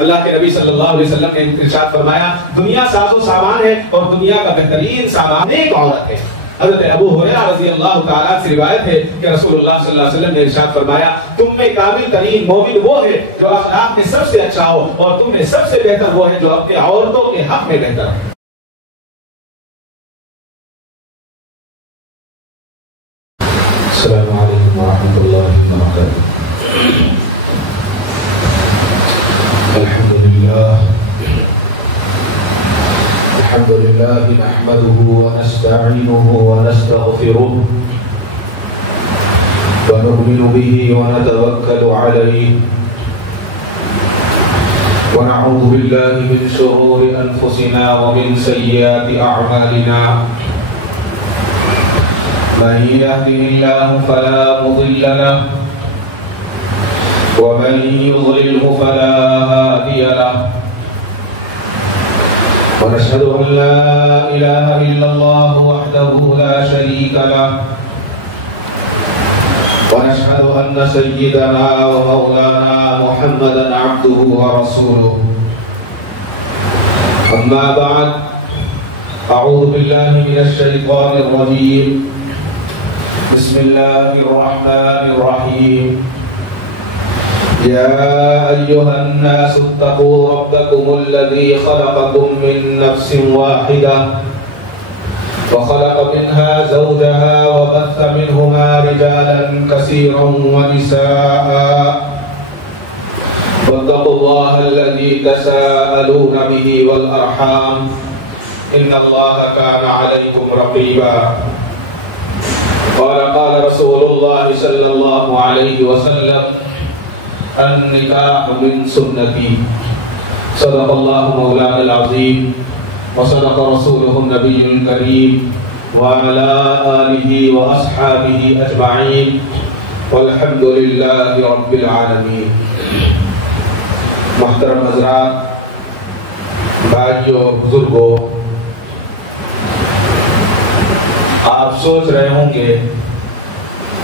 اللہ کے نبی صلی اللہ علیہ وسلم نے ارشاد فرمایا دنیا ساز و سامان ہے اور دنیا کا بہترین سامان ایک عورت ہے۔ حضرت ابو ہریرہ رضی اللہ تعالیٰ سے روایت ہے کہ رسول اللہ صلی اللہ علیہ وسلم نے ارشاد فرمایا تم میں کامل ترین مومن وہ ہے جو اخلاق میں سب سے اچھا ہو، اور تم میں سب سے بہتر وہ ہے جو اپنے عورتوں کے حق میں بہتر ہے۔ السلام علیکم ورحمۃ اللہ وبرکاتہ۔ الحمد لله نحمده ونستعينه ونستغفره ونؤمن به ونتوكل عليه ونعوذ بالله من شرور أنفسنا ومن سيئات أعمالنا من يهده الله فلا مضل له ومن يضلله فلا هادي له ونشهد أن لا إله إلا الله وحده لا شريك له ونشهد أن سيدنا ومولانا محمدا عبده ورسوله أما بعد أعوذ بالله من الشيطان الرجيم بسم الله الرحمن الرحيم يا أيها الناس اتقوا ربكم الذي خلقكم من نفس واحدة وخلق منها زوجها وبث منهما رجالا كثيرا ونساء واتقوا الله الذي تساءلون به والأرحام إن الله كان عليكم رقيبا قال رسول الله صلى الله عليه وسلم النکاح من سنتی صدق اللہ مولانا العظیم وصدق رسولہ النبی الکریم وعلى آلہ واصحابہ اجمعین والحمد للہ رب العالمین۔ محترم حضرات، بھائیوں، بزرگوں، آپ سوچ رہے ہوں گے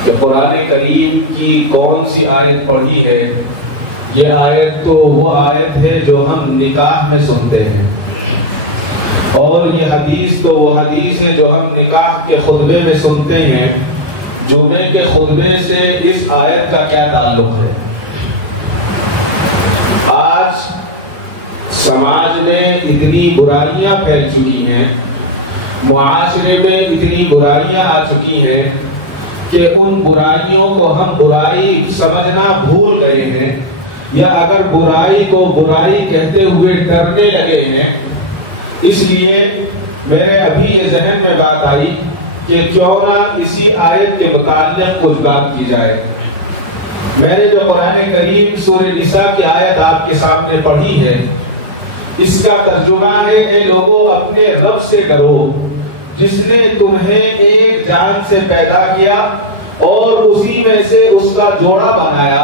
کہ قرآن کریم کی کون سی آیت پڑھی ہے؟ یہ آیت تو وہ آیت ہے جو ہم نکاح میں سنتے ہیں، اور یہ حدیث تو وہ حدیث ہے جو ہم نکاح کے خطبے میں سنتے ہیں۔ جمعے کے خطبے سے اس آیت کا کیا تعلق ہے؟ آج سماج میں اتنی برائیاں پھیل چکی ہیں، معاشرے میں اتنی برائیاں آ چکی ہیں کہ ان برائیوں کو ہم برائی سمجھنا بھول گئے ہیں، یا اگر برائی کو برائی کہتے ہوئے ڈرنے لگے ہیں۔ اس لیے میرے ابھی یہ ذہن میں بات آئی کہ کیوں نہ اسی آیت کے متعلق کچھ بات کی جائے۔ میں نے جو قرآن کریم سورہ نساء کی آیت آپ کے سامنے پڑھی ہے، اس کا ترجمہ ہے اے لوگوں اپنے رب سے ڈرو جس نے تمہیں ایک جان سے پیدا کیا اور اسی میں سے اس کا جوڑا بنایا،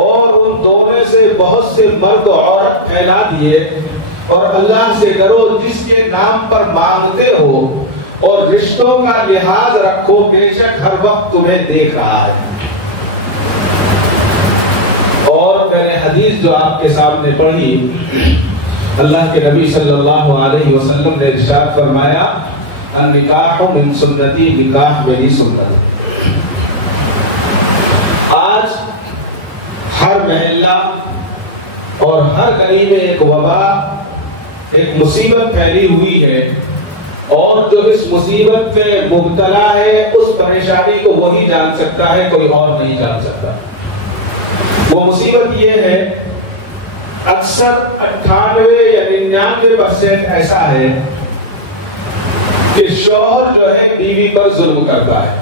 اور ان دونوں سے بہت سے مرد و عورت پھیلا دیے، اور اللہ سے ڈرو جس کے نام پر مانگتے ہو، اور رشتوں کا لحاظ رکھو، بے شک ہر وقت تمہیں دیکھ رہا ہے۔ اور میں نے حدیث جو آپ کے سامنے پڑھی، اللہ کے نبی صلی اللہ علیہ وسلم نے ارشاد فرمایا النکاح من سنتی، نکاح میری سنت۔ آج ہر محلہ اور ہر گلی میں ایک وبا، ایک مصیبت پھیلی ہوئی ہے، اور جو اس مصیبت میں مبتلا ہے اس پریشانی کو وہی جان سکتا ہے، کوئی اور نہیں جان سکتا۔ وہ مصیبت یہ ہے، اکثر 98 یا 99% ایسا ہے کہ شوہر جو ہے بیوی پر ظلم کرتا ہے۔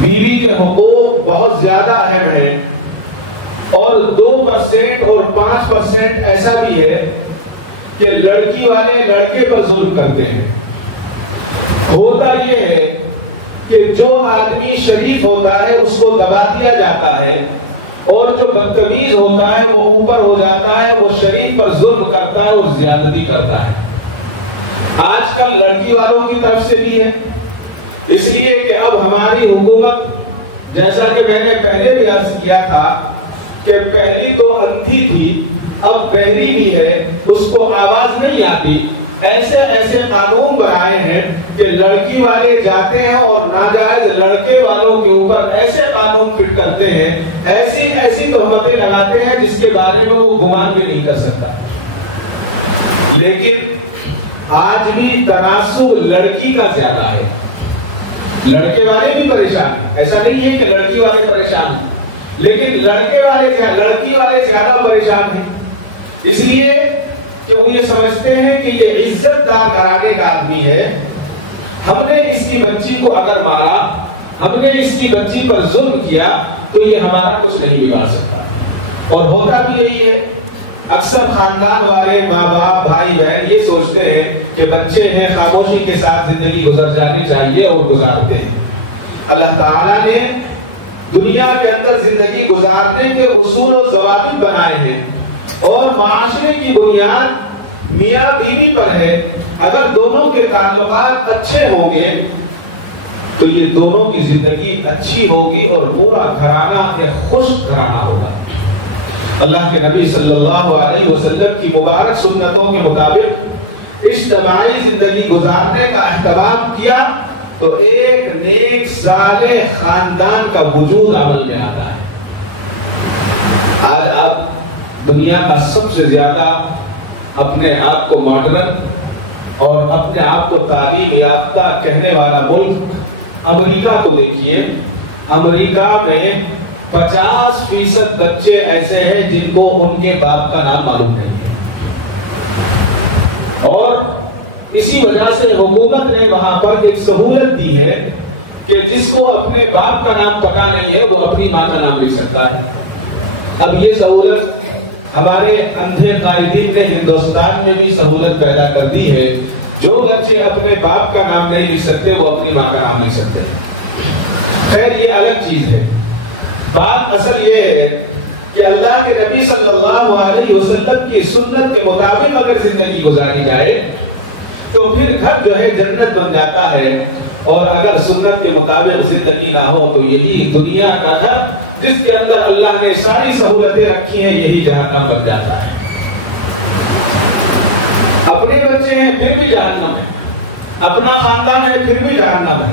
بیوی کے حقوق بہت زیادہ اہم ہیں، اور 2% اور 5% ایسا بھی ہے کہ لڑکی والے لڑکے پر ظلم کرتے ہیں۔ ہوتا یہ ہے کہ جو آدمی شریف ہوتا ہے اس کو دبا دیا جاتا ہے، اور جو بدتمیز ہوتا ہے وہ اوپر ہو جاتا ہے، وہ شریف پر ظلم کرتا ہے اور زیادتی کرتا ہے۔ آج کل لڑکی والوں کی طرف سے بھی ہے، اس لیے کہ اب ہماری حکومت، جیسا کہ میں نے پہلے بھی عرض کیا تھا کہ پہلی تو اندھی تھی، اب بہری بھی ہے اس کو آواز نہیں آتی، ایسے ایسے قانون بنائے ہیں کہ لڑکی والے جاتے ہیں اور ناجائز لڑکے والوں کے اوپر ایسے قانون فٹ کرتے ہیں، ایسی ایسی تہمتیں لگاتے ہیں جس کے بارے میں وہ گمان بھی نہیں کر سکتا۔ لیکن آج بھی تناسب لڑکی کا زیادہ ہے، لڑکے والے بھی پریشان ہیں، ایسا نہیں ہے کہ لڑکی والے پریشان ہیں، لیکن لڑکی والے زیادہ پریشان ہیں، اس لیے کہ وہ یہ سمجھتے ہیں کہ یہ عزت دار گھرانے کا آدمی ہے، ہم نے اس کی بچی کو اگر مارا، ہم نے اس کی بچی پر ظلم کیا تو یہ ہمارا کچھ نہیں بگاڑ سکتا۔ اور ہوتا بھی یہی ہے، اکثر خاندان والے ماں باپ بھائی بہن یہ سوچتے ہیں کہ بچے ہیں خاموشی کے ساتھ زندگی گزر جانی چاہیے اور گزارتے ہیں۔ اللہ تعالیٰ نے دنیا کے اندر زندگی گزارنے کے اصول و ضوابط بنائے ہیں اور معاشرے کی بنیاد میاں بیوی پر ہے۔ اگر دونوں کے تعلقات اچھے ہوں گے تو یہ دونوں کی زندگی اچھی ہوگی اور پورا گھرانہ ایک خوش گھرانہ ہوگا۔ اللہ کے نبی صلی اللہ علیہ وسلم کی مبارک سنتوں کے مطابق اجتماعی زندگی گزارنے کا اہتمام کیا تو ایک نیک صالح خاندان کا وجود عمل میں آتا ہے۔ آج آپ دنیا کا سب سے زیادہ اپنے آپ کو ماڈرن اور اپنے آپ کو تعلیم یافتہ کہنے والا ملک امریکہ کو دیکھیے۔ امریکہ میں 50% بچے ایسے ہیں جن کو ان کے باپ کا نام معلوم نہیں ہے، اور اسی وجہ سے حکومت نے وہاں پر ایک سہولت دی ہے کہ جس کو اپنے باپ کا نام پتا نہیں ہے وہ اپنی ماں کا نام لکھ سکتا ہے۔ اب یہ سہولت ہمارے اندھے قائدین نے ہندوستان میں بھی سہولت پیدا کر دی ہے، جو بچے اپنے باپ کا نام نہیں لکھ سکتے وہ اپنی ماں کا نام لکھ سکتے ہیں۔ خیر یہ الگ چیز ہے، بات اصل یہ ہے کہ اللہ کے نبی صلی اللہ علیہ وسلم کی سنت کے مطابق اگر زندگی گزاری جائے تو پھر گھر جو ہے جنت بن جاتا ہے، اور اگر سنت کے مطابق زندگی نہ ہو تو یہی دنیا کا گھر جس کے اندر اللہ نے ساری سہولتیں رکھی ہیں یہی جہنم بن جاتا ہے۔ اپنے بچے ہیں پھر بھی جہنم ہے، اپنا خاندان ہے پھر بھی جہنم ہے۔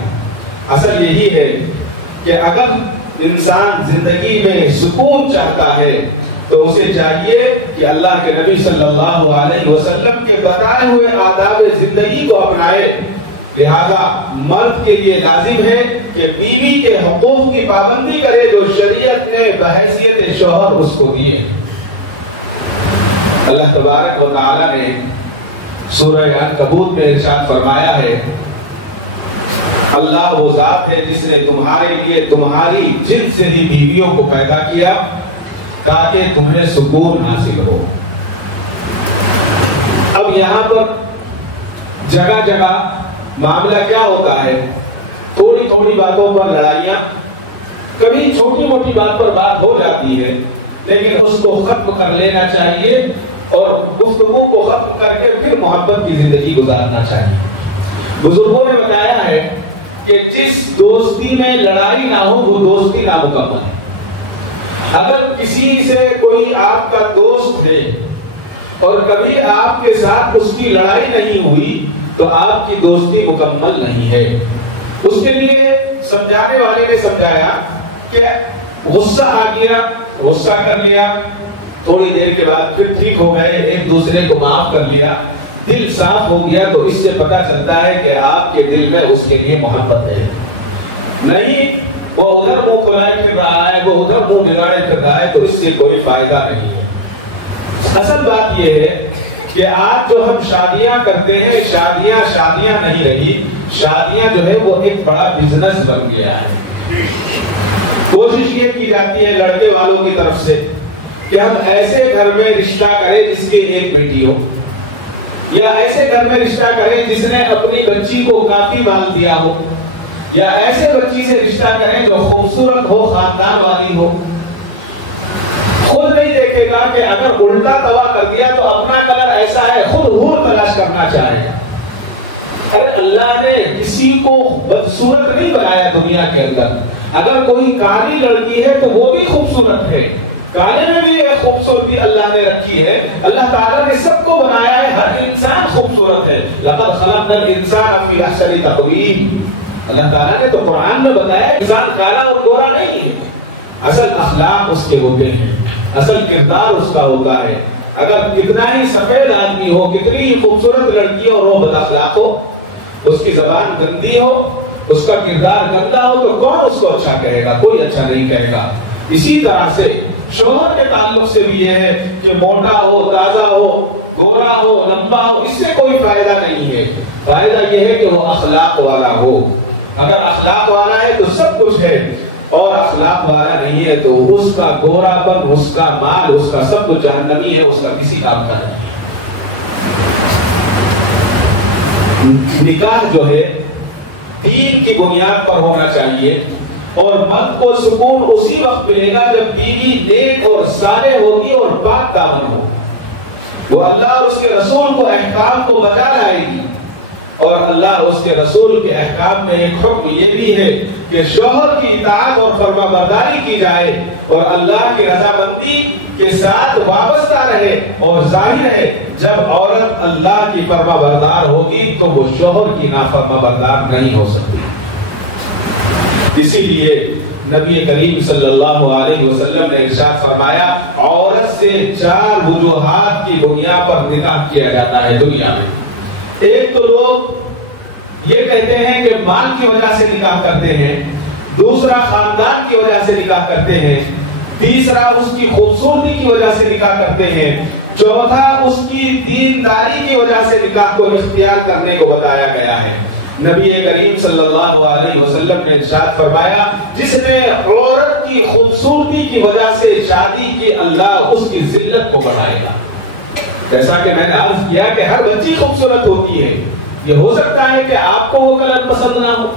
اصل یہی ہے کہ اگر انسان زندگی میں سکون چاہتا ہے تو اسے چاہیے کہ اللہ کے نبی صلی اللہ علیہ وسلم کے بتائے ہوئے آداب زندگی کو اپنائے۔ لہذا مرد کے لیے لازم ہے کہ بیوی کے حقوق کی پابندی کرے جو شریعت نے بحیثیت شوہر اس کو دیے۔ اللہ تبارک و تعالی نے سورہ عنکبوت میں ارشاد فرمایا ہے، اللہ وہ ذات ہے جس نے تمہارے لیے تمہاری جنس سے ہی بیویوں کو پیدا کیا تاکہ تمہیں سکون حاصل ہو۔ اب یہاں پر جگہ جگہ معاملہ کیا ہوتا ہے، تھوڑی تھوڑی باتوں پر لڑائیاں، کبھی چھوٹی موٹی بات پر بات ہو جاتی ہے لیکن اس کو ختم کر لینا چاہیے اور گفتگو کو ختم کر کے پھر محبت کی زندگی گزارنا چاہیے۔ بزرگوں نے بتایا ہے کہ جس دوستی میں لڑائی نہ ہو وہ دوستی نامکمل ہے۔ اگر کسی سے کوئی آپ کا دوست ہے اور کبھی آپ کے ساتھ اس کی لڑائی نہیں ہوئی تو آپ کی دوستی مکمل نہیں ہے۔ اس کے لیے سمجھانے والے نے سمجھایا کہ غصہ آ گیا، غصہ کر لیا، تھوڑی دیر کے بعد پھر ٹھیک ہو گئے، ایک دوسرے کو معاف کر لیا، دل صاف ہو گیا تو اس سے پتہ چلتا ہے کہ آپ کے دل میں اس کے لیے محبت ہے۔ نہیں وہ ادھر منہ کھلائے پھر رہا ہے، وہ ادھر منہ بگاڑے پھر رہا ہے تو اس سے کوئی فائدہ نہیں ہے۔ اصل بات یہ ہے کہ آج جو ہم شادیاں کرتے ہیں شادیاں نہیں رہی، شادیاں جو ہے وہ ایک بڑا بزنس بن گیا ہے۔ کوشش یہ کی جاتی ہے لڑکے والوں کی طرف سے کہ ہم ایسے گھر میں رشتہ کریں جس کے ایک بیٹی ہو، یا ایسے گھر میں رشتہ کریں جس نے اپنی بچی کو کافی مال دیا ہو، یا ایسے بچی سے رشتہ کریں جو خوبصورت ہو، خاندان والی ہو۔ خود نہیں دیکھے گا کہ اگر الٹا تباہ کر دیا تو اپنا کلر ایسا ہے، خود حور تلاش کرنا چاہے گا۔ ارے اللہ نے کسی کو بدصورت نہیں بنایا دنیا کے اندر، اگر کوئی کالی لڑکی ہے تو وہ بھی خوبصورت ہے، کالے میں بھی ایک خوبصورتی اللہ نے رکھی ہے. اللہ تعالیٰ نے سب کو بنایا ہے, ہر انسان خوبصورت ہے. لقد خلقنا الانسان فی احسن تقویم. اللہ تعالیٰ نے تو قرآن میں بتایا انسان کالا اور گورا نہیں ہے. اصل اخلاق اس کے ہوتے ہیں, اصل کردار اس کا ہوتا ہے. اگر کتنا ہی سفید آدمی ہو, کتنی ہی خوبصورت لڑکی ہو اور وہ بد اخلاق ہو, اس کی زبان گندی ہو, اس کا کردار گندا ہو, تو کون اس کو اچھا کہے گا؟ کوئی اچھا نہیں کہے گا. اسی طرح سے شوہر کے تعلق سے بھی یہ ہے کہ موٹا ہو, تازہ ہو, گورا ہو, لمبا ہو, اس سے کوئی فائدہ نہیں ہے. فائدہ یہ ہے کہ وہ اخلاق والا ہو. اگر اخلاق والا ہے تو سب کچھ ہے, اور اخلاق والا نہیں ہے تو اس کا گورا پن, اس کا مال, اس کا سب کچھ جہنمی ہے, اس کا کسی کام کا نہیں. نکاح جو ہے دین کی بنیاد پر ہونا چاہیے, اور مرد کو سکون اسی وقت ملے گا جب بیوی نیک اور صالح ہوگی اور پاک دامن ہو. وہ اللہ اور اس کے رسول کو احکام کو بچا لائے گی. اور اللہ اس کے رسول کے احکام میں ایک حکم یہ بھی ہے کہ شوہر کی اطاعت اور فرما برداری کی جائے, اور اللہ کی رضامندی کے ساتھ وابستہ رہے. اور ظاہر ہے جب عورت اللہ کی فرما بردار ہوگی تو وہ شوہر کی نافرما بردار نہیں ہو سکتی. اسی لیے نبی کریم صلی اللہ علیہ وسلم نے ارشاد فرمایا, عورت سے 4 وجوہات کی بنیاد پر نکاح کیا جاتا ہے دنیا میں. ایک تو لوگ یہ کہتے ہیں کہ مال کی وجہ سے نکاح کرتے ہیں, دوسرا خاندان کی وجہ سے نکاح کرتے ہیں, تیسرا اس کی خوبصورتی کی وجہ سے نکاح کرتے ہیں, چوتھا اس کی دینداری کی وجہ سے نکاح کو اختیار کرنے کو بتایا گیا ہے. نبی کریم صلی اللہ علیہ وسلم نے ارشاد فرمایا, جس نے عورت کی خوبصورتی کی وجہ سے شادی کی, اللہ اس کی ذلت کو بڑھائے گا. جیسا کہ میں نے عرض کیا کہ ہر بچی خوبصورت ہوتی ہے, یہ ہو سکتا ہے کہ آپ کو وہ کلر پسند نہ ہو,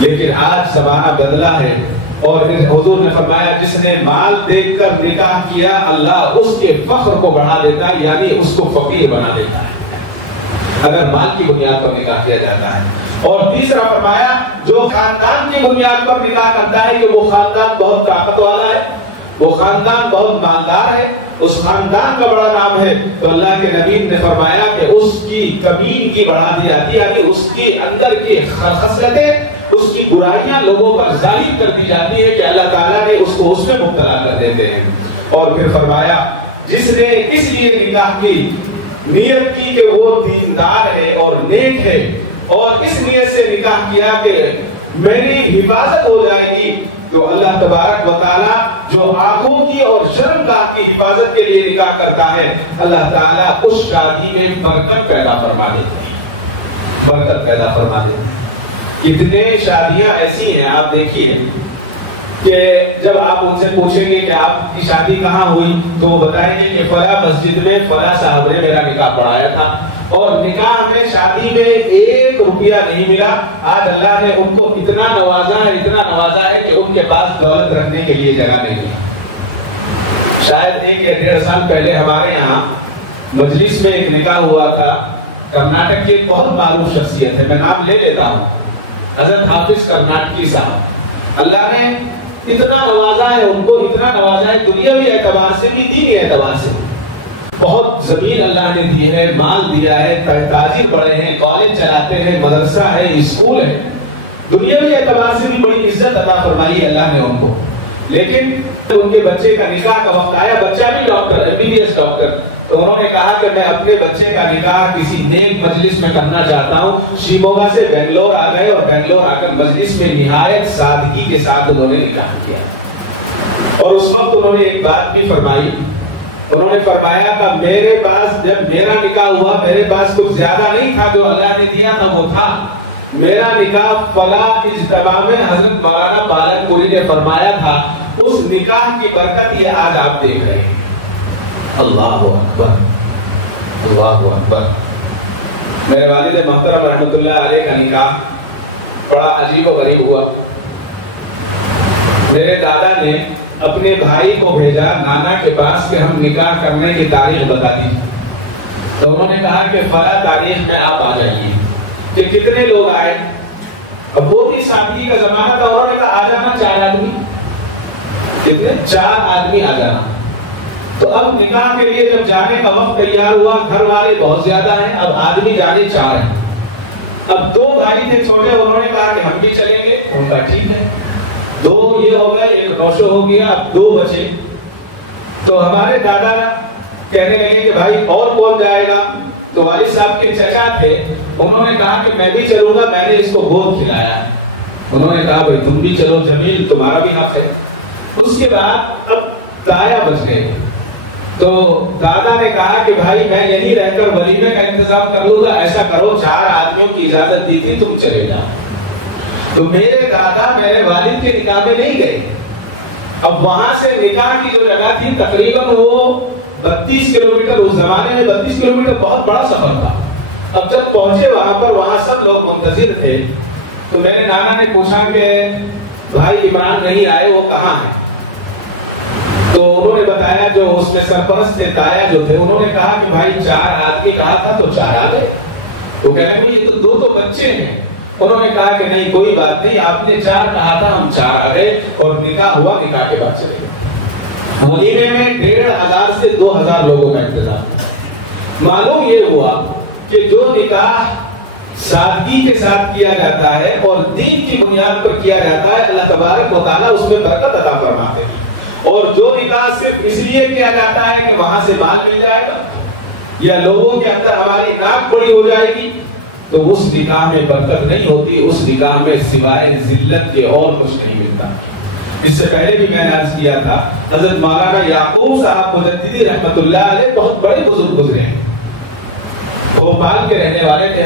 لیکن آج زمانہ بدلا ہے. اور حضور نے فرمایا جس نے مال دیکھ کر نکاح کیا, اللہ اس کے فخر کو بڑھا دیتا ہے, یعنی اس کو فقیر بنا دیتا ہے اگر مال کی بنیاد پر نکاح کیا جاتا ہے. اور تیسرا فرمایا جو خاندان کی بنیاد پر نکاح کرتا ہے کہ وہ خاندان بہت طاقت والا ہے, وہ خاندان بہت مالدار ہے, اس خاندان کا بڑا نام ہے, تو اللہ کے نبی نے فرمایا کہ اس کی کمین کی بڑھا دی جاتی ہے, یعنی اس کی اندر کی خصلتیں, اس کی برائیاں لوگوں پر ظاہر کر دی جاتی ہے کہ اللہ تعالیٰ نے اس کو اس میں مبتلا کر دیتے ہیں. اور پھر فرمایا جس نے اس لیے نکاح کی نیت کی کہ وہ دیندار ہے اور نیک ہے, اور اس نیت سے نکاح کیا کہ میری حفاظت ہو جائے گی, تو اللہ تبارک و تعالیٰ جو آنکھوں کی اور شرمگاہ کی حفاظت کے لیے نکاح کرتا ہے, اللہ تعالیٰ اس شادی میں برکت پیدا فرما دیتے ہیں, برکت پیدا فرما دیتے ہیں. کتنے شادیاں ایسی ہیں آپ دیکھیے کہ جب آپ ان سے پوچھیں گے کہ آپ کی شادی کہاں ہوئی, تو وہ بتائیں گے کہ فلاں مسجد میں فلاں صاحب نے میرا نکاح پڑھایا تھا, اور نکاح میں شادی میں 1 روپیہ نہیں ملا. آج اللہ نے ان کو اتنا نوازا ہے کہ ان کے پاس دولت رکھنے کے لیے جگہ نہیں ہے. شاید 1 یا 1.5 سال پہلے ہمارے یہاں مجلس میں ایک نکاح ہوا تھا. کرناٹک کی ایک بہت معروف شخصیت ہے, میں نام لے لیتا ہوں, حضرت حافظ کرناٹکی صاحب. اللہ نے اتنا نوازا ہے ان کو, اتنا نوازا ہے دنیاوی اعتبار سے بھی, دینی اعتبار سے. بہت زمین اللہ نے دی ہے, مال دیا ہے, تاجر بڑے ہیں, کالج چلاتے ہیں, مدرسہ ہے, اسکول ہے, دنیاوی اعتبار سے بھی بڑی عزت عطا فرمائی اللہ نے ان کو. لیکن ان کے بچے کا نکاح کا وقت آیا, بچہ بھی ڈاکٹر, MBBS ڈاکٹر, تو انہوں نے کہا کہ میں اپنے بچے کا نکاح کسی نیک مجلس میں کرنا چاہتا ہوں. شیموگا سے بنگلور آ گئے, اور بنگلور آ کر مجلس میں نہایت سادگی کے ساتھ انہوں نے نکاح کیا. اور اس وقت انہوں نے ایک بات بھی فرمائی, انہوں نے فرمایا کہ میرے پاس جب میرا نکاح ہوا, میرے پاس کچھ زیادہ نہیں تھا, جو اللہ نے دیا تھا وہ تھا. میرا نکاح فلاں اجتماع میں حضرت مولانا پالن پوری نے فرمایا تھا, اس نکاح کی برکت یہ آج آپ دیکھ رہے ہیں. اللہ اکبر, اللہ اکبر. میرے والد محترم رحمۃ اللہ علیہ کا نکاح بڑا عجیب و غریب ہوا. میرے دادا نے اپنے بھائی کو بھیجا نانا کے پاس کہ ہم نکاح کرنے کی تاریخ بتا دی. تو انہوں نے کہا کہ فلاں تاریخ میں آپ آ جائیے. کہ کتنے لوگ آئے, اب وہ بھی سادگی کا زمانہ تھا, انہوں نے کہا آ جانا 4 آدمی. کتنے 4 آدمی آ جانا. تو اب نکاح کے لیے جب جانے کا وقت تیار ہوا، گھر والے بہت زیادہ ہیں، اب آدمی جانے 4 ہیں. اب 2 بھائی تھے چھوٹے، انہوں نے کہا کہ ہم بھی چلیں گے. ان کا ٹھیک ہے، 2 یہ ہو گئے، 1 روشو ہو گیا، اب 2 بچے. تو ہمارے دادا کہنے لگے کہ بھائی اور کون جائے گا؟ تو والد صاحب کے چچا تھے، انہوں نے کہا کہ میں بھی چلوں گا، میں نے اس کو گود کھلایا. انہوں نے کہا بھائی تم بھی چلو، جمیل تمہارا بھی حق ہے. اس کے بعد اب دایا بچ گئے. تو دادا نے کہا کہ بھائی میں یہیں رہ کر ولیمے کا انتظام کر لوں گا، ایسا کرو 4 آدمیوں کی اجازت دی تھی، تم چلے جاؤ. تو میرے دادا میرے والد کے نکاح میں نہیں گئے. اب وہاں سے نکاح کی جو جگہ تھی تقریباً وہ 32 کلومیٹر، اس زمانے میں 32 کلومیٹر بہت بڑا سفر تھا. اب جب پہنچے وہاں پر، وہاں سب لوگ منتظر تھے. تو میرے نانا نے پوچھا کہ بھائی عمران نہیں آئے، وہ کہاں ہے؟ تو انہوں نے بتایا، جو اس میں سرپرست تھے تایا جو تھے، انہوں نے کہا کہ بھائی 4 آدمی کہا تھا تو 4 آ گئے. تو کہنے لگے یہ تو 2 تو بچے ہیں. انہوں نے کہا کہ نہیں کوئی بات نہیں، آپ نے 4 کہا تھا، ہم 4 آ گئے اور نکاح ہوا. نکاح کے بعد چلے گئے. ولیمے میں 1500 سے 2000 لوگوں کا انتظام. معلوم یہ ہوا کہ جو نکاح سادگی کے ساتھ کیا جاتا ہے اور دین کی بنیاد پر کیا جاتا ہے، اللہ تبارک و تعالیٰ اس میں برکت عطا فرماتے ہیں. اور جو نکاح صرف اس لیے کیا جاتا ہے کہ وہاں سے مال مل جائے گا یا لوگوں کے اندر ہماری ناک بڑی ہو جائے گی، تو اس نکاح میں برکت نہیں ہوتی. اس نکاح میں سوائے ذلت کے اور کچھ نہیں ملتا. اس سے پہلے بھی میں نے عرض کیا تھا، حضرت مولانا یعقوب صاحب مجددی رحمت اللہ علیہ بہت بڑے بزرگ گزرے ہیں. بھوپال کے رہنے والے تھے.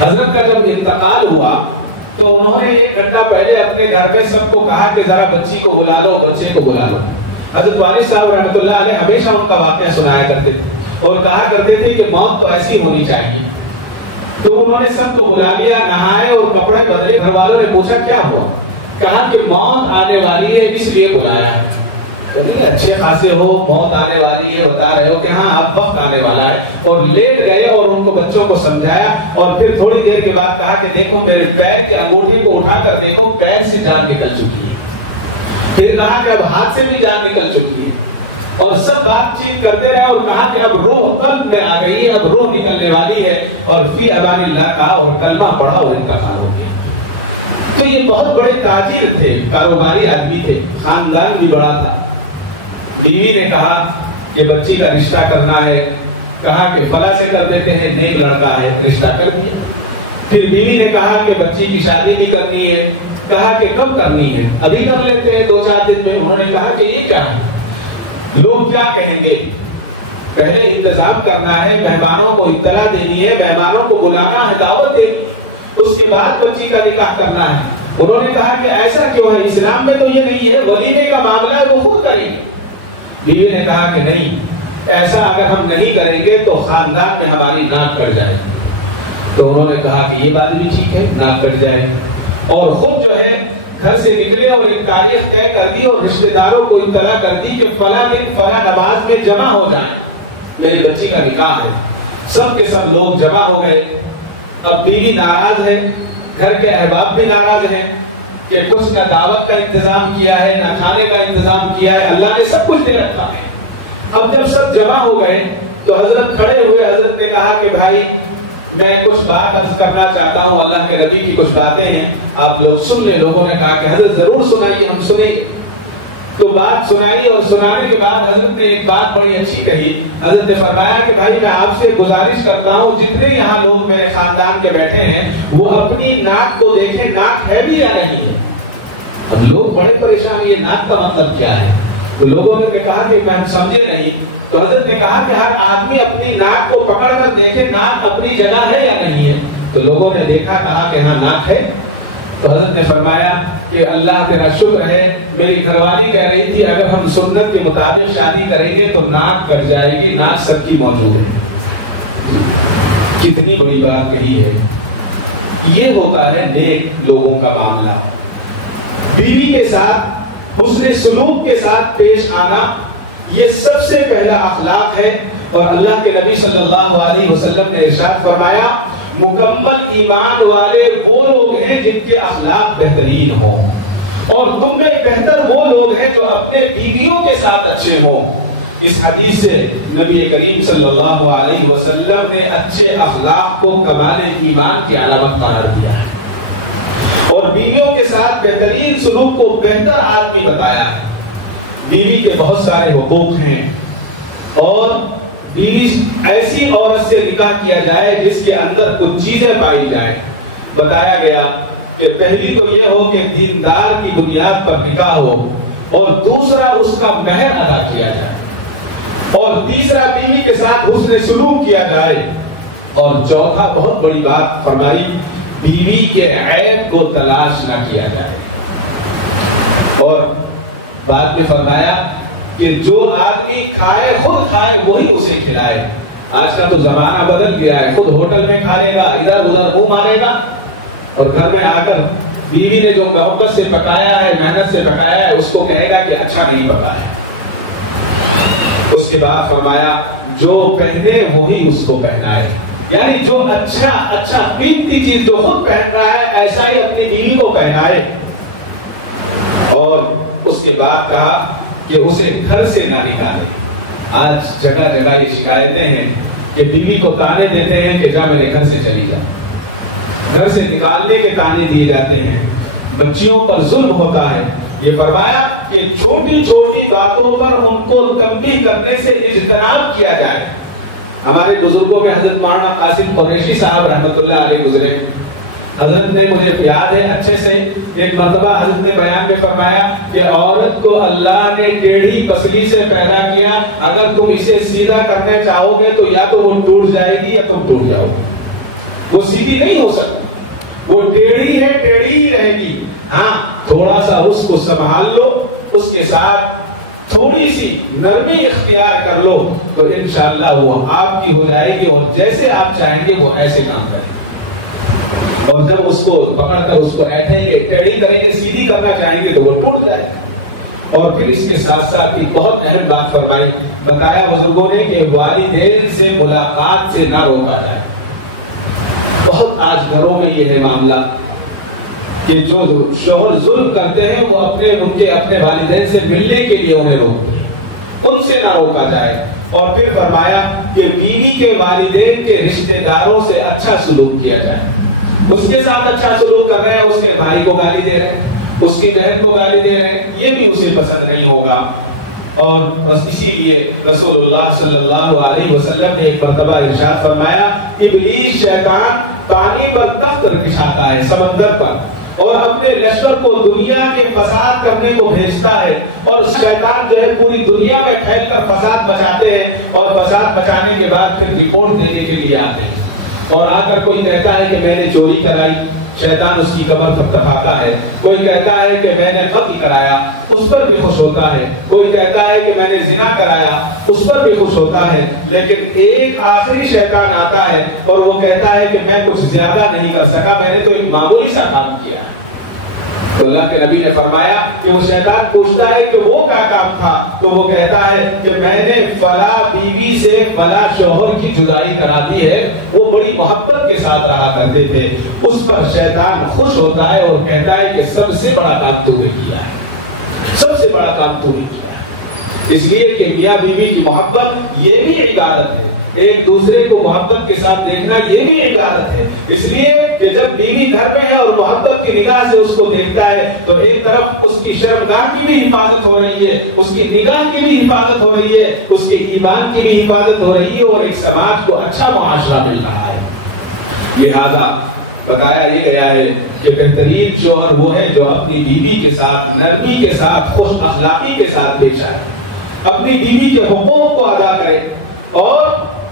حضرت کا جب انتقال ہوا تو انہوں نے 1 گھنٹہ پہلے اپنے گھر میں سب کو کہا کہ ذرا بچی کو بلا لو، بچے کو بلا لو. حضرت والد صاحب رحمۃ اللہ علیہ ہمیشہ ان کا واقعہ سنایا کرتے تھے اور کہا کرتے تھے کہ موت تو ایسی ہونی چاہیے. تو انہوں نے سب کو بلا لیا، نہائے اور کپڑے بدلے. گھر والوں نے پوچھا کیا ہوا؟ کہا کہ موت آنے والی ہے اس لیے بلایا ہے. اچھے خاصے ہو، موت آنے والی ہے، بتا رہے ہو کہ ہاں اب وقت آنے والا ہے. اور لیٹ گئے اور ان کو بچوں کو سمجھایا اور پھر تھوڑی دیر کے بعد کہا کہ دیکھو میرے پیر کے انگوٹھی کو اٹھا کر دیکھو، پیر سے جان نکل چکی ہے. پھر کہا کہ اب ہاتھ سے بھی جان نکل چکی ہے. اور سب بات چیت کرتے رہے اور کہا کہ اب روح قلب میں آ گئی ہے، اب روح نکلنے والی ہے. اور فی امان اللہ کہا اور کلمہ پڑھا اور انتقال ہو گیا. تو یہ بہت بڑے تاجر تھے، کاروباری آدمی تھے، خاندان بھی بڑا تھا. بیوی نے کہا کہ بچی کا رشتہ کرنا ہے. کہا کہ فلاں سے کر دیتے ہیں، نیک لڑکا ہے، رشتہ کر دیا. پھر بیوی نے کہا کہ بچی کی شادی بھی کرنی ہے. کہا کہ کب کرنی ہے؟ ابھی کر لیتے ہیں 2-4 دن میں. انہوں نے کہا کہ یہ کیا ہے، لوگ کیا کہیں گے، پہلے انتظام کرنا ہے، مہمانوں کو اطلاع دینی ہے، مہمانوں کو بلانا ہے، دعوت دینی، اس کے بعد بچی کا نکاح کرنا ہے. انہوں نے کہا کہ ایسا کیوں ہے، اسلام میں تو یہ نہیں ہے، ولیمے کا معاملہ ہے وہ خود کریں گے. بیوی نے کہا کہ نہیں، ایسا اگر ہم نہیں کریں گے تو خاندان میں ہماری ناک کٹ جائے. تو انہوں نے کہا کہ یہ بات بھی ٹھیک ہے، ناک کٹ جائے. اور خود جو ہے گھر سے نکلے اور ایک تاریخ طے کر دی اور رشتہ داروں کو اطلاع کر دی کہ فلاں دن فلاں نماز میں جمع ہو جائیں، میری بچی کا نکاح ہے. سب کے سب لوگ جمع ہو گئے. اب بیوی ناراض ہے، گھر کے احباب بھی ناراض ہیں کہ کچھ نہ دعوت کا انتظام کیا ہے، نہ کھانے کا انتظام کیا ہے، اللہ نے سب کچھ دے رکھا ہے. اب جب سب جمع ہو گئے تو حضرت کھڑے ہوئے. حضرت نے کہا کہ بھائی میں کچھ بات عرض کرنا چاہتا ہوں، اللہ کے نبی کی کچھ باتیں ہیں، آپ لوگ سن لیں. لوگوں نے کہا کہ حضرت ضرور سنائیے، ہم سنیں گے. تو بات سنائی اور سنانے کے بعد حضرت نے ایک بات بڑی اچھی کہی. حضرت نے فرمایا کہ بھائی میں آپ سے گزارش کرتا ہوں، جتنے یہاں لوگ میرے خاندان کے بیٹھے ہیں وہ اپنی ناک کو دیکھیں، ناک ہے بھی یا نہیں ہے. اب لوگ بڑے پریشان، یہ ناک کا مطلب کیا ہے؟ تو لوگوں نے کہا کہ میں سمجھے نہیں. تو حضرت نے کہا کہ ہر آدمی اپنی ناک کو پکڑ کر دیکھے ناک اپنی جگہ ہے یا نہیں ہے. تو لوگوں نے دیکھا، کہا کہ ہاں ناک ہے. تو حضرت نے فرمایا کہ اللہ تیرا شکر ہے، میری گھر والی کہہ رہی تھی اگر ہم سنت کے مطابق شادی کریں گے تو ناک کٹ جائے گی، ناک سب کی موجود ہے. کتنی بڑی بات کہی ہے. یہ ہوتا ہے نیک لوگوں کا معاملہ. بیوی کے ساتھ حسن سلوک کے ساتھ پیش آنا یہ سب سے پہلا اخلاق ہے. اور اللہ کے نبی صلی اللہ علیہ وسلم نے ارشاد فرمایا مکمل ایمان والے وہ لوگ ہیں جن کے اخلاق بہترین ہوں. اور تم میں بہتر وہ لوگ ہیں جو اپنے بیویوں کے ساتھ اچھے ہوں۔ اس حدیث سے نبی کریم صلی اللہ علیہ وسلم نے اچھے اخلاق کو کمال ایمان کی علامت قرار دیا ہے، اور بیویوں کے ساتھ بہترین سلوک کو بہتر آدمی بتایا ہے۔ بیوی کے بہت سارے حقوق ہیں، اور بیوی ایسی عورت سے نکاح کیا جائے جس کے اندر کچھ چیزیں پائی جائیں۔ بتایا گیا کہ پہلی تو یہ ہو کہ دیندار کی بنیاد پر نکاح ہو، اور دوسرا اس کا مہر ادا کیا جائے، اور تیسرا بیوی کے ساتھ حسن سلوک کیا جائے، اور چوتھا بہت بڑی بات فرمائی، بیوی کے عیب کو تلاش نہ کیا جائے۔ اور بعد میں فرمایا کہ جو آدمی کھائے خود کھائے وہی اسے کھلائے۔ آج کا تو زمانہ بدل گیا ہے، خود ہوٹل میں کھا لے گا، ادھر ادھر منہ مارے گا، اور گھر میں آ کر بیوی نے جو محبت سے پکایا ہے، محنت سے پکایا ہے، اس کو کہے گا کہ اچھا نہیں پکا ہے۔ اس کے بعد فرمایا جو پہنے وہی اس کو پہنائے، یعنی جو اچھا قیمتی چیز جو خود پہن رہا ہے ایسا ہی اپنی بیوی کو پہنائے۔ اور اس کے بعد کہا کہ اسے گھر سے نہ نکالے۔ آج جگہ جگہ یہ شکایتیں ہیں کہ بیوی کو تانے دیتے ہیں کہ جا میرے گھر سے چلی جا، گھر سے نکالنے کے تانے دیے جاتے ہیں، بچیوں پر ظلم ہوتا ہے۔ یہ فرمایا کہ چھوٹی چھوٹی باتوں پر ان کو تنبیہ کرنے سے اجتناب کیا جائے۔ ہمارے بزرگوں میں حضرت مولانا قاسم قریشی صاحب رحمۃ اللہ علیہ گزرے، حضرت نے مجھے یاد ہے اچھے سے، ایک مرتبہ حضرت نے بیان میں فرمایا کہ عورت کو اللہ نے ٹیڑھی پسلی سے پیدا کیا، اگر تم اسے سیدھا کرنا چاہو گے تو یا تو وہ ٹوٹ جائے گی یا تم ٹوٹ جاؤ گے، وہ سیدھی نہیں ہو سکتی، وہ ٹیڑھی ہے، ٹیڑھی ہی رہے گی۔ ہاں تھوڑا سا اس کو سنبھال لو، اس کے ساتھ تھوڑی سی نرمی اختیار کر لو تو انشاءاللہ وہ آپ کی ہو جائے گی، اور جیسے آپ چاہیں گے وہ ایسے کام کرے گی۔ اور جب اس کو پکڑ کر اس کو ایٹھیں گے، ٹیڑھی کریں گے، سیدھی کرنا چاہیں گے تو وہ ٹوٹ جائے گا۔ اور پھر اس کے ساتھ ساتھ ایک بہت اہم بات فرمائی، بتایا بزرگوں نے کہ والدین سے ملاقات سے نہ روکا جائے۔ بہت آج گھروں میں یہ ہے معاملہ کہ جو شوہر ظلم کرتے ہیں وہ اپنے والدین سے ملنے کے لیے انہیں روکتے ہیں، ان سے نہ روکا جائے۔ اور پھر فرمایا کہ بیوی کے والدین کے رشتہ داروں سے اچھا سلوک کیا جائے۔ اس کے ساتھ اچھا سلوک کر رہے ہیں، اس کے بھائی کو گالی دے رہے ہیں، اس کی بہن کو گالی دے رہے ہیں، یہ بھی اسے پسند نہیں ہوگا۔ اور بس اسی لیے رسول اللہ صلی اللہ علیہ وسلم نے ایک مرتبہ ارشاد فرمایا، ابلیس شیطان پانی پر تخت بچھاتا ہے، سمندر پر، اور اپنے لشکر کو دنیا کے فساد کرنے کو بھیجتا ہے، اور شیطان جو ہے پوری دنیا میں پھیل کر فساد مچاتے ہیں، اور فساد مچانے کے بعد پھر رپورٹ دینے کے لیے آتے ہیں، اور آ کر کوئی کہتا ہے کہ میں نے چوری کرائی، شیطان اس کی کمر تھپتھپاتا ہے، کوئی کہتا ہے کہ میں نے قتل کرایا، اس پر بھی خوش ہوتا ہے، کوئی کہتا ہے کہ میں نے زنا کرایا، اس پر بھی خوش ہوتا ہے، لیکن ایک آخری شیطان آتا ہے اور وہ کہتا ہے کہ میں کچھ زیادہ نہیں کر سکا، میں نے تو ایک معمولی سا کام کیا ہے۔ تو اللہ کے نبی نے فرمایا کہ وہ شیطان پوچھتا ہے کہ وہ کیا کام تھا، تو وہ کہتا ہے کہ میں نے فلاں بیوی سے فلاں شوہر کی جدائی کرا دی ہے، وہ بڑی محبت کے ساتھ رہا کرتے تھے۔ اس پر شیطان خوش ہوتا ہے اور کہتا ہے کہ سب سے بڑا کام تو نے کیا ہے، سب سے بڑا کام تو نے کیا ہے۔ اس لیے کہ میاں بیوی کی محبت یہ بھی عبادت ہے، ایک دوسرے کو محبت کے ساتھ دیکھنا یہ بھی عبادت ہے۔ اس لیے کہ جب بیوی گھر میں ہے اور محبت کی نگاہ سے اس کو دیکھتا ہے تو ایک طرف اس کی شرمگاہ کی بھی حفاظت ہو رہی ہے، اس کی نگاہ کی بھی حفاظت ہو رہی ہے، اس کے ایمان کی بھی حفاظت ہو رہی ہے، اور ایک سماج کو اچھا معاشرہ مل رہا ہے۔ لہذا بتایا یہ گیا ہے کہ بہترین شوہر وہ ہے جو اپنی بیوی کے ساتھ نرمی کے ساتھ خوش اخلاقی کے ساتھ پیش آئے، اپنی بیوی کے حقوق کو ادا کرے، اور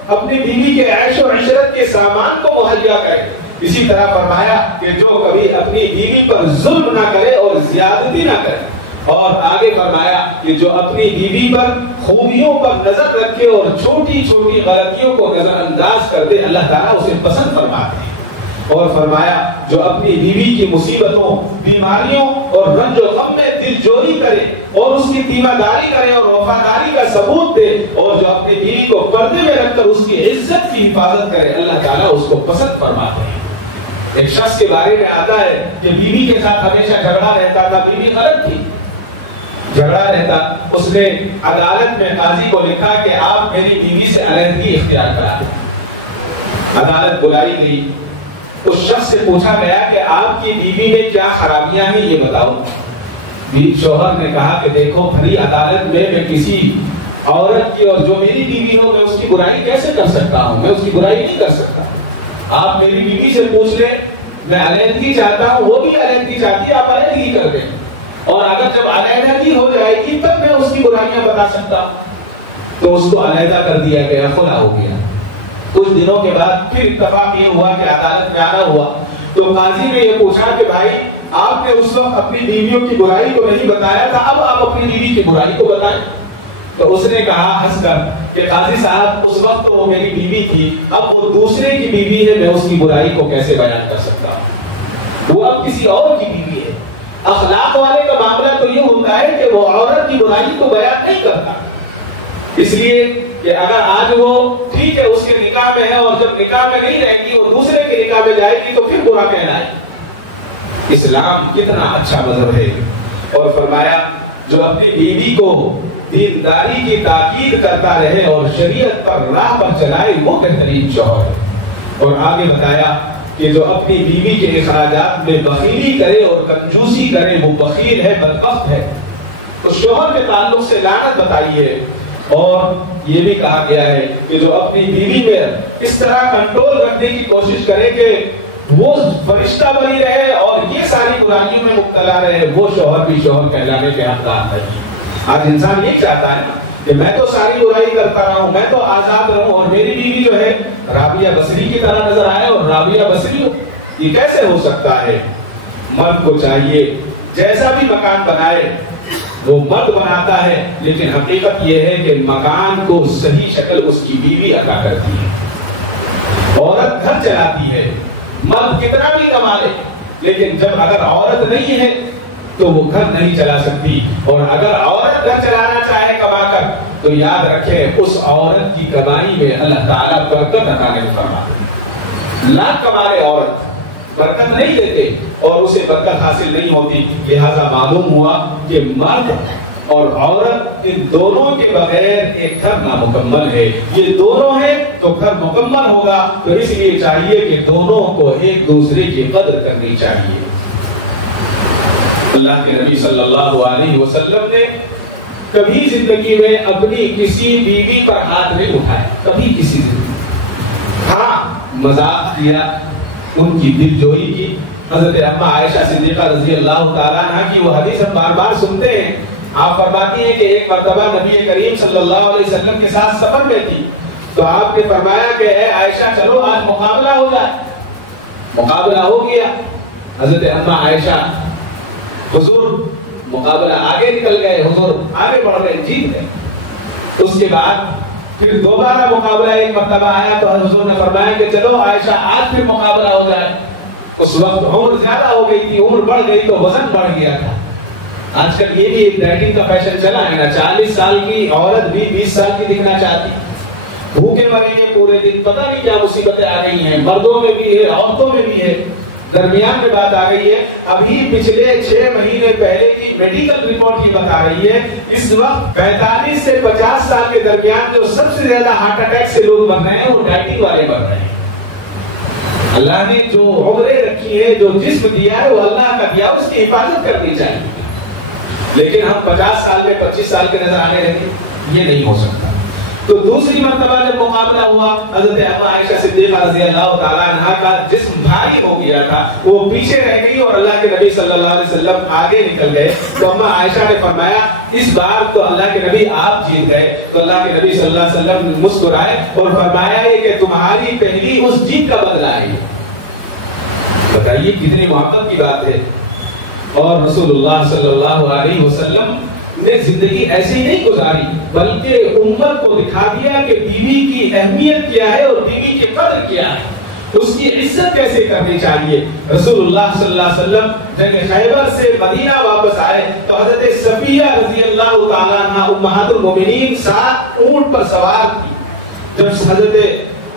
اپنی بیوی کے عیش و عشرت کے سامان کو مہیا کرے۔ اسی طرح فرمایا کہ جو کبھی اپنی بیوی پر ظلم نہ کرے اور زیادتی نہ کرے، اور آگے فرمایا کہ جو اپنی بیوی پر خوبیوں پر نظر رکھے اور چھوٹی چھوٹی غلطیوں کو نظر انداز کر دے، اللہ تعالیٰ اسے پسند فرماتے ہیں۔ اور فرمایا جو اپنی بیوی کی مصیبتوں، بیماریوں اور رنج و غم میں دل جوئی کرے اور اس کی تیمارداری کرے اور وفاداری کا ثبوت دے، اور جو اپنی بیوی کو پردے میں رکھ کر اس کی عزت کی حفاظت کرے، اللہ تعالیٰ اس کو پسند فرماتے ہیں۔ ایک شخص کے بارے میں آتا ہے کہ بیوی کے ساتھ ہمیشہ جھگڑا رہتا تھا، بیوی غلط تھی، جھگڑا رہتا، اس نے عدالت میں قاضی کو لکھا کہ آپ میری بیوی سے علیحدگی اختیار کرا دیں۔ عدالت بلائی گئی، اس شخص سے پوچھا گیا کہ آپ کی بیوی میں کیا خرابیاں ہیں یہ بتاؤ۔ شوہر نے کہا کہ دیکھو بھری عدالت میں کسی عورت کی اور جو میری بیوی ہو میں اس کی برائی کیسے کر سکتا ہوں، میں اس کی برائی نہیں کر سکتا۔ آپ میری بیوی سے پوچھ لیں، میں علیحدگی چاہتا ہوں، وہ بھی علیحدگی چاہتی ہے، آپ علیحدگی کر دیں، اور اگر جب علیحدگی ہو جائے گی تب میں اس کی برائیاں بتا سکتا ہوں۔ تو اس کو علیحدہ کر دیا گیا، خلا ہو گیا۔ کچھ دنوں کے بعد پھر اتفاق یہ ہوا کہ عدالت میں آنا ہوا، تو قاضی نے یہ پوچھا کہ بھائی آپ نے اس وقت اپنی بیویوں کی برائی کو نہیں بتایا تھا، اب آپ اپنی بیوی کی برائی کو بتائیں۔ تو اس نے کہا ہنس کر کہ قاضی صاحب اس وقت وہ میری بیوی تھی، اب وہ دوسرے کی بیوی ہے، میں اس کی برائی کو کیسے بیان کر سکتا ہوں، وہ اب کسی اور کی بیوی ہے۔ اخلاق والے کا معاملہ تو یہ ہوتا ہے کہ وہ عورت کی برائی کو بیان نہیں کرتا، اس لیے کہ اگر آج وہ ٹھیک ہے اس کے نکاح میں ہے اور جب نکاح میں نہیں رہے گی وہ دوسرے کے نکاح میں جائے گی تو پھر برا کہلائے۔ اسلام کتنا اچھا مذہب ہے، اور فرمایا جو اپنی بیوی کو دینداری کی تاکید کرتا رہے اور شریعت پر راہ پر چلائے وہ بہترین شوہر ہے۔ اور آگے بتایا کہ جو اپنی بیوی کے اخراجات میں بخیلی کرے اور کنجوسی کرے وہ بخیل ہے، بدبخت ہے۔ تو شوہر کے تعلق سے لعنت بتائی ہے، اور یہ بھی کہا گیا ہے کہ جو اپنی بیوی میں اس طرح کنٹرول رکھنے کی کوشش کرے کہ وہ فرشتہ بنی رہے اور یہ ساری برائیوں میں مبتلا رہے، وہ شوہر بھی شوہر کہلانے کے حقدار نہیں۔ آج انسان یہ چاہتا ہے کہ میں تو ساری برائی کرتا رہا ہوں، میں تو آزاد رہوں، اور میری بیوی جو ہے رابعہ بصری کی طرح نظر آئے اور رابعہ بصری ہو، یہ کیسے ہو سکتا ہے؟ مرد کو چاہیے جیسا بھی مکان بنائے وہ مرد بناتا ہے، لیکن حقیقت یہ ہے کہ مکان کو صحیح شکل اس کی بیوی عطا کرتی ہے۔ عورت گھر چلاتی ہے، مرد کتنا بھی کما لے، لیکن جب اگر عورت نہیں ہے تو وہ گھر نہیں چلا سکتی، اور اگر عورت گھر چلانا چاہے کما کر تو یاد رکھے اس عورت کی کمائی میں اللہ تعالیٰ برکت عطا نہیں فرماتا۔ لاکھ کما لے عورت برکت نہیں دیتے اور اسے برکت حاصل نہیں ہوتی، لہذا معلوم ہوا کہ مرد اور عورت ان دونوں کے بغیر ایک گھر نامکمل ہے، یہ دونوں ہیں تو گھر مکمل ہوگا۔ تو اس لیے چاہیے کہ دونوں کو ایک دوسرے کی قدر کرنی چاہیے۔ اللہ کے نبی صلی اللہ علیہ وسلم نے کبھی زندگی میں اپنی کسی بیوی پر ہاتھ نہیں اٹھایا، کبھی کسی سے، ہاں مذاق کیا، ان کی دل جوئی کی۔ حضرت اما عائشہ صدیقہ رضی اللہ تعالیٰ عنہ کی وہ حدیث ہم بار بار سنتے ہیں، آپ فرماتی ہیں کہ ایک مرتبہ نبی کریم صلی اللہ علیہ وسلم کے ساتھ سفر میں تھی، تو آپ نے فرمایا کہ اے عائشہ چلو آج مقابلہ ہو جائے۔ مقابلہ ہو گیا، حضرت اما عائشہ حضور مقابلہ آگے نکل گئے، حضور آگے بڑھ گئے، جیت گئے۔ اس کے بعد پھر دوبارہ مقابلہ ایک مرتبہ آیا تو حضور نے فرمایا کہ چلو عائشہ آج پھر مقابلہ ہو جائے۔ اس وقت عمر زیادہ ہو گئی تھی، عمر بڑھ گئی تو وزن بڑھ گیا تھا۔ آج کل یہ بھی ڈائٹنگ کا فیشن چلا ہے نا، 40 سال کی عورت بھی 20 سال کی دکھنا چاہتی، بھوکے مریں گے پورے دن، پتہ نہیں کیا مصیبتیں آ گئی ہیں، مردوں میں بھی ہے عورتوں میں بھی ہے۔ درمیان میں بات آ گئی ہے، ابھی پچھلے 6 مہینے پہلے کی میڈیکل رپورٹ یہ بتا رہی ہے اس وقت 45 سے 50 سال کے درمیان جو سب سے زیادہ ہارٹ اٹیک سے لوگ مر رہے ہیں وہ ڈائٹنگ والے مر رہے ہیں۔ اللہ نے جو عمریں رکھی ہے، جو جسم دیا ہے وہ اللہ کا دیا، اس کی حفاظت کرنی چاہیے، لیکن ہم 50 سال میں 25 سال کے نظر آنے لگے، یہ نہیں ہو سکتا۔ تو دوسری مرتبہ جب مقابلہ ہوا، حضرت اما عائشہ صدیقہ رضی اللہ تعالیٰ عنہ کا جسم بھاری ہو گیا تھا، وہ پیچھے رہ گئی اور اللہ کے نبی صلی اللہ علیہ وسلم آگے نکل گئے۔ تو اما عائشہ نے فرمایا اس بار تو اللہ کے نبی آپ جیت گئے۔ تو اللہ کے نبی صلی اللہ علیہ وسلم مسکرائے اور فرمایا کہ تمہاری پہلی اس جیت کا بدلہ ہے۔ بتائیے کتنی محبت کی بات ہے۔ اور رسول اللہ صلی اللہ علیہ وسلم نے زندگی ایسی نہیں گزاری، بلکہ امت کو دکھا دیا کہ بیوی کی اہمیت کیا ہے اور بیوی کی قدر کیا ہے، اس کی عزت کیسے کرنی چاہیے۔ رسول اللہ صلی اللہ علیہ وسلم جنگ خیبر سے مدینہ واپس آئے تو حضرت صفیہ رضی اللہ تعالیٰ عنہ امہات المومنین 7 اونٹ پر سوار تھی۔ جب حضرت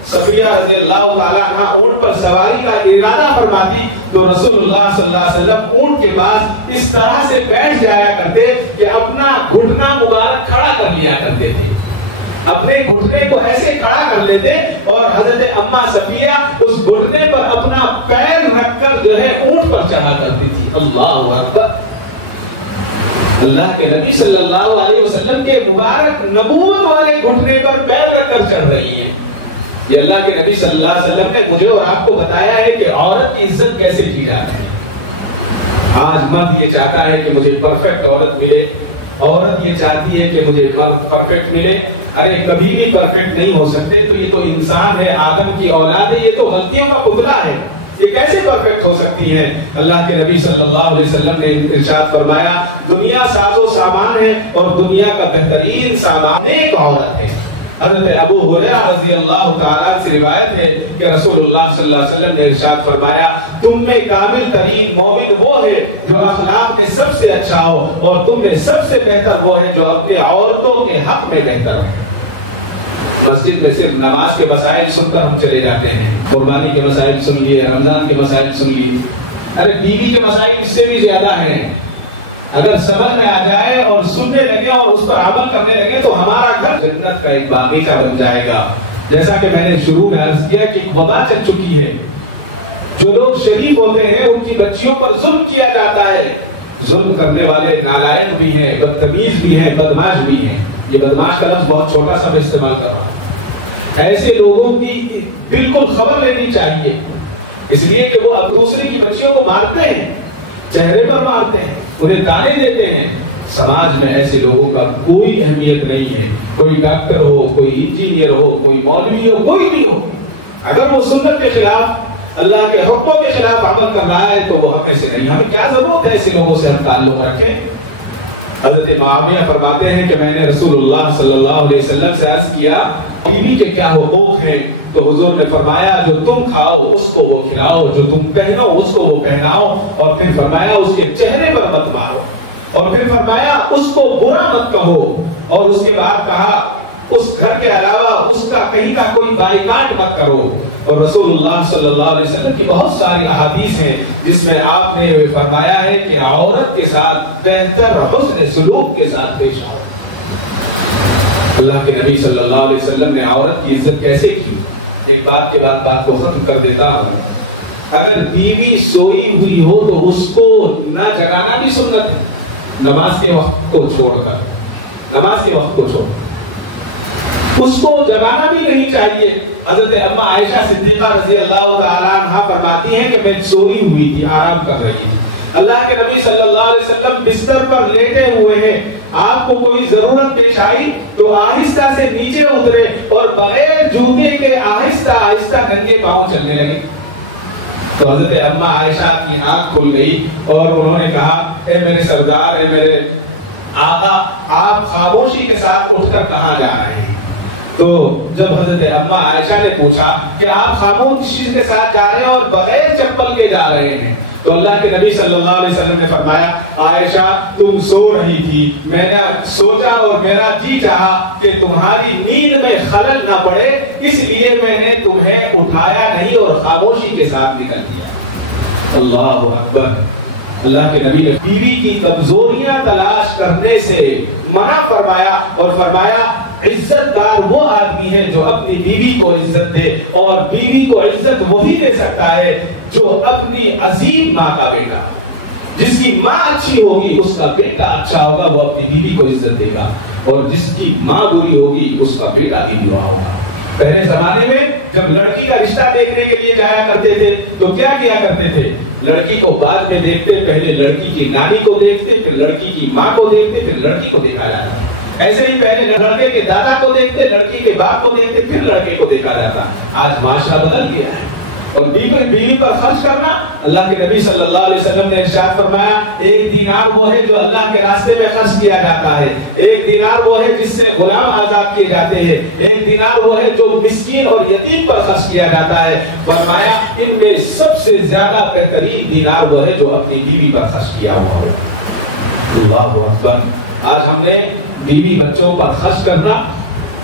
صفیہ رضی اللہ تعالیٰ عنہ اونٹ پر سواری کا ارادہ فرماتی تو رسول اللہ صلی اللہ علیہ وسلم اونٹ کے پاس اس طرح سے بیٹھ جایا کرتے کہ اپنا گھٹنا مبارک کھڑا کر لیا کرتے تھے، اپنے گھٹنے کو ایسے کھڑا کر لیتے اور حضرت اماں صفیہ اس گھٹنے پر اپنا پیر رکھ کر جو ہے اونٹ پر چڑھا کرتی تھی۔ اللہ اکبر! اللہ کے نبی صلی اللہ علیہ وسلم کے مبارک نبوت والے گھٹنے پر پیر رکھ کر چڑھ رہی ہیں۔ یہ اللہ کے نبی صلی اللہ علیہ وسلم نے مجھے اور آپ کو بتایا ہے کہ عورت کی عزت کیسے کی جاتی ہے۔ آج مرد یہ چاہتا ہے کہ مجھے پرفیکٹ عورت ملے، عورت یہ چاہتی ہے کہ مجھے مرد پرفیکٹ ملے۔ ارے کبھی بھی پرفیکٹ نہیں ہو سکتے، تو یہ تو انسان ہے، آدم کی اولاد ہے، یہ تو غلطیوں کا پتلا ہے، یہ کیسے پرفیکٹ ہو سکتی ہے؟ اللہ کے نبی صلی اللہ علیہ وسلم نے ارشاد فرمایا دنیا ساز و سامان ہے اور دنیا کا بہترین سامان ایک عورت ہے۔ حضرت ابو ہریرہ رضی اللہ تعالیٰ سے روایت ہے کہ رسول اللہ صلی اللہ علیہ وسلم نے ارشاد فرمایا تم میں کامل ترین مومن وہ ہے جو اخلاق میں سب سے اچھا ہو، اور تم میں سب سے بہتر وہ ہے جو اپنے عورتوں کے حق میں بہتر ہو۔ مسجد میں صرف نماز کے مسائل سن کر ہم چلے جاتے ہیں، قربانی کے مسائل سن لیے، رمضان کے مسائل سن لیے، ارے بیوی کے مسائل اس سے بھی زیادہ ہیں۔ اگر سمجھ میں آ جائے اور سننے لگے اور اس پر عمل کرنے لگے تو ہمارا گھر جنت کا ایک باغیچہ بن جائے گا۔ جیسا کہ میں نے شروع میں عرض کیا کہ وبا چل چکی ہے، جو لوگ شریف ہوتے ہیں ان کی بچیوں پر ظلم کیا جاتا ہے۔ ظلم کرنے والے نالائق بھی ہیں، بدتمیز بھی ہیں، بدماش بھی ہیں۔ یہ بدماش کا لفظ بہت چھوٹا سا میں استعمال کر رہا ہوں۔ ایسے لوگوں کی بالکل خبر لینی چاہیے، اس لیے کہ وہ اب دوسرے کی بچیوں کو مارتے ہیں، چہرے پر مارتے ہیں، انہیں تانے دیتے ہیں۔ سماج میں ایسے لوگوں کا کوئی اہمیت نہیں ہے، کوئی ڈاکٹر ہو، کوئی انجینئر ہو، کوئی مولوی ہو، کوئی بھی ہو، اگر وہ سنت کے خلاف، اللہ کے حکموں کے خلاف عمل کر رہا ہے تو وہ ہمیں سے نہیں۔ ہمیں کیا ضرورت ہے ایسے لوگوں سے ہم تعلق رکھیں؟ حضرت معاویہ فرماتے ہیں کہ میں نے رسول اللہ صلی اللہ علیہ وسلم سے عرض کیا بیوی کے کیا حقوق ہیں، تو حضور نے فرمایا جو تم کھاؤ اس کو وہ کھلاؤ، جو تم پہنو اس کو وہ پہناؤ، اور پھر فرمایا اس کے چہرے پر مت مارو، اور پھر فرمایا اس کو برا مت کہو، اور اس کے بعد کہا اس گھر کے علاوہ اس کا کہیں کا کوئی بائیکاٹ مت کرو۔ اور رسول اللہ صلی اللہ علیہ وسلم کی بہت ساری احادیث ہیں جس میں آپ نے فرمایا ہے کہ عورت کے ساتھ بہتر حسن سلوک کے ساتھ پیش آؤ۔ اللہ کے نبی صلی اللہ علیہ وسلم نے عورت کی عزت کیسے کی؟ ایک بات کے بعد بات کو ختم کر دیتا ہوں۔ اگر بیوی سوئی ہوئی ہو تو اس کو نہ جگانا بھی سنت ہے، نماز کے وقت کو چھوڑ کر، نماز کے وقت کو چھوڑ کر اس کو جگانا بھی نہیں چاہیے۔ حضرت اماں عائشہ صدیقہ رضی اللہ تعالیٰ عنہ فرماتی ہیں کہ میں سوئی ہوئی تھی، آرام کر رہی تھی، اللہ کے نبی صلی اللہ علیہ وسلم بستر پر لیٹے ہوئے ہیں، آپ کو کوئی ضرورت پیش آئی تو آہستہ سے نیچے اترے اور بغیر جوتے کے آہستہ آہستہ ننگے پاؤں چلنے لگے۔ تو حضرت اماں عائشہ کی آنکھ کھل گئی اور انہوں نے کہا اے میرے سردار، اے میرے آقا، آپ خاموشی کے ساتھ اٹھ کر کہاں جا رہے ہیں؟ تو جب حضرت اماں عائشہ نے پوچھا کہ آپ خاموشی کے ساتھ جا رہے ہیں اور بغیر چپل کے جا رہے ہیں، تو اللہ کے نبی صلی اللہ علیہ وسلم نے فرمایا عائشہ تم سو رہی تھی، میں نے سوچا اور میرا جی چاہا کہ تمہاری نیند میں خلل نہ پڑے، اس لیے میں نے تمہیں اٹھایا نہیں اور خاموشی کے ساتھ نکل دیا۔ اللہ اکبر! اللہ کے نبی نے بیوی کی کمزوریاں تلاش کرنے سے منع فرمایا اور فرمایا عزت دار وہ آدمی ہے جو اپنی بیوی کو عزت دے، اور بیوی کو عزت وہی دے سکتا ہے جو اپنی عظیم ماں کا بیٹا، جس کی ماں اچھی ہوگی اس کا بیٹا اچھا ہوگا، وہ اپنی بیوی کو عزت دے گا، اور جس کی ماں بری ہوگی اس کا بیٹا بھی برا ہوگا۔ پہلے زمانے میں جب لڑکی کا رشتہ دیکھنے کے لیے جایا کرتے تھے تو کیا کیا کرتے تھے؟ لڑکی کو بعد میں دیکھتے، پہلے لڑکی کی نانی کو دیکھتے، پھر لڑکی کی ماں کو دیکھتے، پھر لڑکی کو دیکھا جاتا۔ ایسے ہی پہلے لڑکے کے دادا کو دیکھتے، لڑکی کے باپ کو دیکھتے، پھر لڑکے کو دیکھا جاتا۔ آج معاشرہ بدل گیا ہے، اور بیوی پر خرچ کرنا، اللہ کے نبی صلی اللہ علیہ وسلم نے ارشاد فرمایا ایک دینار وہ ہے جو اللہ کے راستے میں خرچ کیا جاتا ہے، ایک دینار وہ ہے جس سے غلام آزاد کیے جاتے ہیں، ایک دینار وہ ہے جو مسکین اور یتیم پر خرچ کیا جاتا ہے۔ فرمایا ان میں سب سے زیادہ بہترین دینار وہ ہے جو اپنی بیوی پر خرچ کیا ہوا ہو۔ اللہ اکبر! آج ہم نے بیوی بچوں پر خرچ کرنا